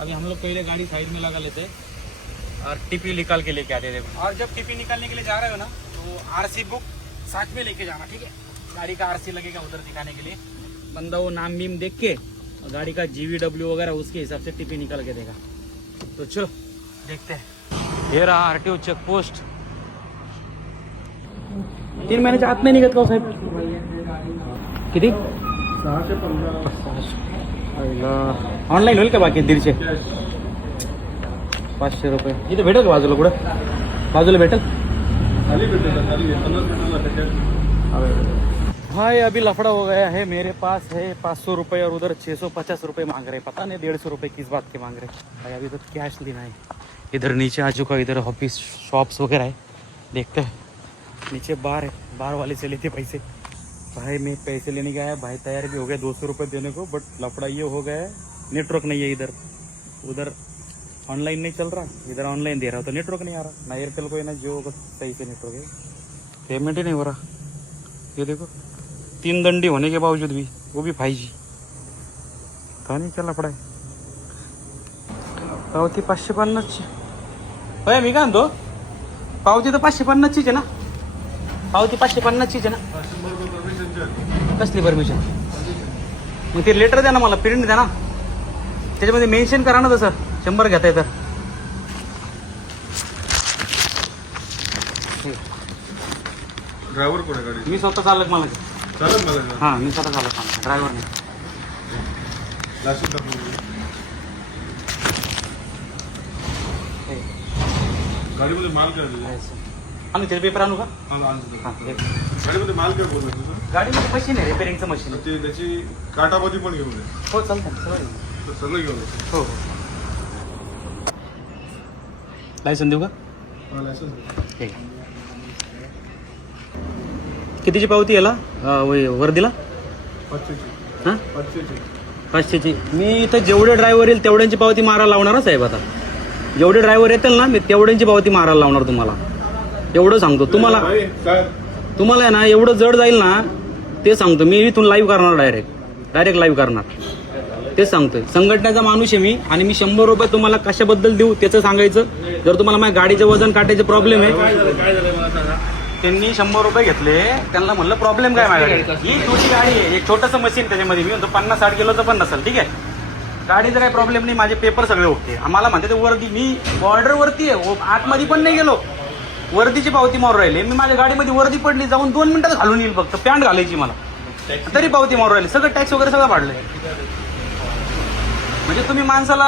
अभी हम लोग पहले गाड़ी साइड में लगा लेते और टीपी निकाल के लेके आते थे। और जब टीपी निकालने के लिए जा रहे हो ना तो आरसी बुक साथ में लेके जाना, ठीक है। गाड़ी का आरसी लगेगा उधर दिखाने के लिए, बंदा वो नाम बीम देख के और गाड़ी का GVW वगैरह उसके हिसाब से टीपी निकाल के देगा। तो चलो देखते हैं। ये रहा RTO चेक पोस्ट। 3 महिन्याच्या आत नाही निघत का साहेब? किती? 6 ते 15 ऑनलाईन होईल का? बाकी 150 500 रुपये इथे भेटेल का बाजूला? कुठं बाजूला भेटेल? भाई अभी लफड़ा हो गया है। मेरे पास है 500 रुपये और उधर 650 रुपये मांग रहे। पता नहीं 150 रुपये किस बात के मांग रहे भाई। अभी तो कैश लेना है। इधर नीचे आ चुका, इधर ऑफिस शॉप्स वगैरह है, देखते हैं। नीचे बार है, बार वाले से लेते पैसे। भाई मैं पैसे लेने गया है, भाई तैयार भी हो गया 200 रुपये देने को, बट लफड़ा ये हो गया है नेटवर्क नहीं है इधर। उधर ऑनलाइन नहीं चल रहा, इधर ऑनलाइन दे रहा तो नेटवर्क नहीं आ रहा। ना एयरटेल को है ना जियो को सही से नेटवर्क है, पेमेंट ही नहीं हो रहा। ये देखो 3 दंडी होने के बावजूद भी, वो भी 5G। पता नहीं क्या लफड़ा है। पावती 550ची। होय मी काय म्हणतो, पावती तर 550चीच आहे ना? पावती 550चीच आहे ना? कसली परमिशन? मग ते लेटर द्या ना मला, प्रिंट द्या ना, त्याच्यामध्ये मेन्शन करा ना तसं 100 घेता येतं। ड्रायव्हर कोण आहे गाडी? मी स्वतः चालक मला चालत मला हां मी स्वतः चालक मला, ड्रायव्हर नाही। लास्ट टाकून गाडीमध्ये माल काय दिला? आणू त्याचे पेपर आणू का? हां गाडीमध्ये माल काय बोलला तुझं? गाडीमध्ये मशीन आहे, रिपेअरिंगचं मशीन आहे। ते त्याची काटामध्ये पण घेऊन ये. हो चालतं सगळं सगळं घेऊन ये. हो। लायसन देऊ का? हा लायसन्स ठीक आहे। कितीची पावती याला वर्दीला? 500ची. हां 500ची. 500ची। मी इथं जेवढे ड्रायव्हर येईल तेवढ्यांची पावती मारायला लावणार साहेब। आता जेवढे ड्रायव्हर येतील ना मी तेवढ्यांची पावती मारायला लावणार तुम्हाला, एवढं सांगतो तुम्हाला। काय तुम्हाला आहे ना एवढं जड जाईल ना ते सांगतो मी। इथून लाईव्ह करणार, डायरेक्ट लाईव्ह करणार, तेच सांगतोय। संघटनेचा माणूस आहे मी आणि मी 100 रुपये तुम्हाला कशाबद्दल देऊ त्याचं सांगायचं। जर तुम्हाला माझ्या गाडीचं वजन काटायचे प्रॉब्लेम आहे, काय झालं मला सांगा. त्यांनी 100 रुपये घेतले, त्यांना म्हणलं प्रॉब्लेम काय माझ्याकडे, ही छोटी गाडी आहे, एक छोटंसं मशीन त्याच्यामध्ये, मी म्हणतो 50-60 किलोचं पण नसेल, ठीक आहे। गाडीचा काही प्रॉब्लेम नाही, माझे पेपर सगळे ओके। आम्हाला म्हणते ते वर्दी, मी बॉर्डरवरती आहे, आतमध्ये पण नाही गेलो, वर्दीची पावती मारून राहिले। मी माझ्या गाडीमध्ये वर्दी पडली, जाऊन 2 मिनिटात घालून येईल, फक्त पॅन्ट घालायची मला, तरी पावती मारून राहिले। सगळं टॅक्स वगैरे सगळं वाढलंय। म्हणजे तुम्ही माणसाला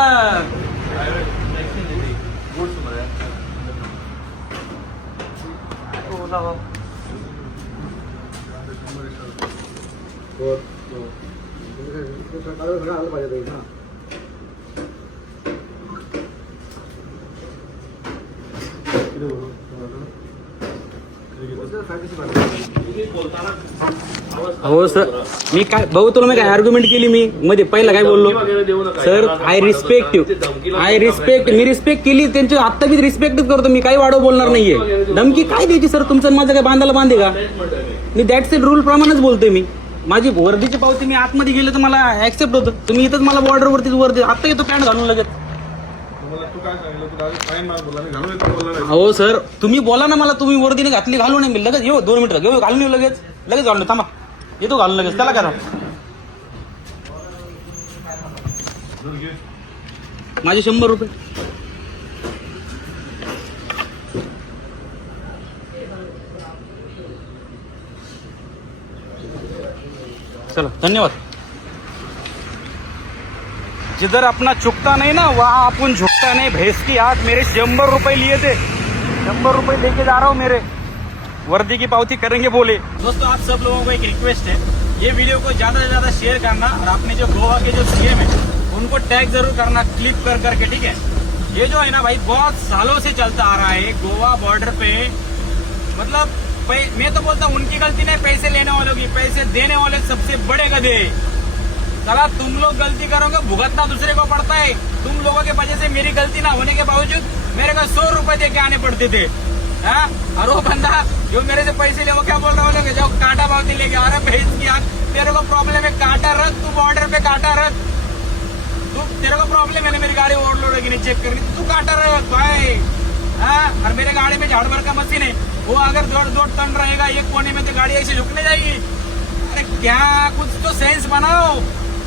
हो सर, मी काय भाऊ तुला मी काय आर्ग्युमेंट केली? मी मध्ये पहिला काय बोललो sir? I respect you, me respect केली त्यांची, आता मी रिस्पेक्टच करतो, मी काही वाढव बोलणार नाहीये। धमकी काय द्यायची सर? तुमचं माझं काय बांधायला बांधे का? मी दॅट्स इट, रूल प्रमाणेच बोलतोय मी। माझी वर्दीची पावती मी आतमध्ये गेले तर मला ऍक्सेप्ट होतं, तुम्ही इथंच मला बॉर्डरवरतीच वर्दी, आता येतो पॅन्ट घालून लगेच। हो सर तुम्ही बोला ना मला, तुम्ही वर्दीने घातली घालून मी लगेच येऊ, 2 मिनिटं घेऊ, घालून येऊ, लगेच घालून थांबा, येतो घालून लगेच, त्याला करा। माझे 100 रुपये। चलो धन्यवाद। जिधर अपना चुकता नहीं ना वहाँ अपन झुकता नहीं। भैंस की आंख, मेरे 100 रुपए लिए थे, 100 रुपए लेके जा रहा हूँ, मेरे वर्दी की पावती करेंगे बोले। दोस्तों आप सब लोगों को एक रिक्वेस्ट है, ये वीडियो को ज्यादा से ज्यादा शेयर करना और अपने जो गोवा के जो CM है उनको टैग जरूर करना क्लिप कर करके, ठीक है। ये जो है ना भाई बहुत सालों से चलता आ रहा है गोवा बॉर्डर पे, मतलब मैं तो बोलता हूँ उनकी गलती नहीं, पैसे लेने वालों की, पैसे देने वाले सबसे बड़े गधे। साला तुम लोग गलती करोगे भुगतना दूसरे को पड़ता है। तुम लोगों के वजह से मेरी गलती ना होने के बावजूद मेरे को 100 रुपए दे के आने पड़ते थे। और वो बंदा जो मेरे से पैसे ले वो क्या बोल रहा बोलोगे, जो कांटा पावती लेके आ रहा है भैंस की आंख, तेरे को प्रॉब्लम है, कांटा रख, तू बॉर्डर पे कांटा रख, तू तेरे को प्रॉब्लम है ना मेरी गाड़ी ओवरलोड है कि नहीं चेक करनी, तू काटा रहे हो भाई। हाँ, और मेरे गाड़ी में झाड़ भर का मशीन है, वो अगर दो टन रहेगा एक कोने में तो गाड़ी ऐसे झुकने जाएगी। अरे क्या, कुछ तो सेंस बनाओ।